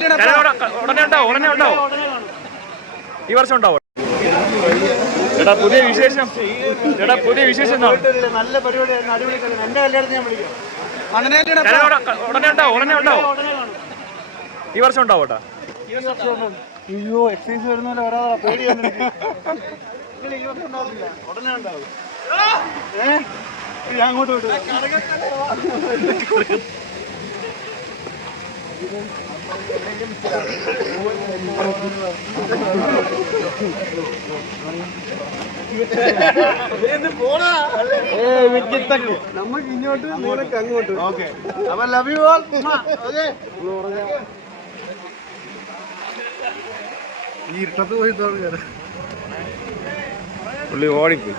കല ഉടനെ ഉണ്ടാവും ഉടനെ ഉണ്ടാവും. ഈ വർഷം ഉണ്ടാവും. ചേട്ടാ പുതിയ വിശേഷം. ചേട്ടാ പുതിയ വിശേഷം നല്ല പരിപാടിയായിരുന്നു അടിപൊളി കളി എന്റെ കല്യാണത്തിന് ഞാൻ വിളിക്കാം കല ഉടനെ ഉണ്ടാവും ഉടനെ ഉണ്ടാവും. ഈ വർഷം ഉണ്ടാവും കേട്ടാ. അയ്യോ എക്സൈസ് വരുന്നല്ലോ വരാതെ പേടി വന്നിട്ട് നിങ്ങൾ ഈ വർഷം ഉടനെ ഉണ്ടാവും. ഏ? ഞാൻ അങ്ങോട്ട് വിട്ടു നമുക്ക് ഇങ്ങോട്ട് നിനക്ക് അങ്ങോട്ട് ഓക്കെ. അപ്പൊ ലവ് യു ഓൾ ഈ ഇട്ടത്ത് പോയി പുള്ളി ഓടിപ്പോയി.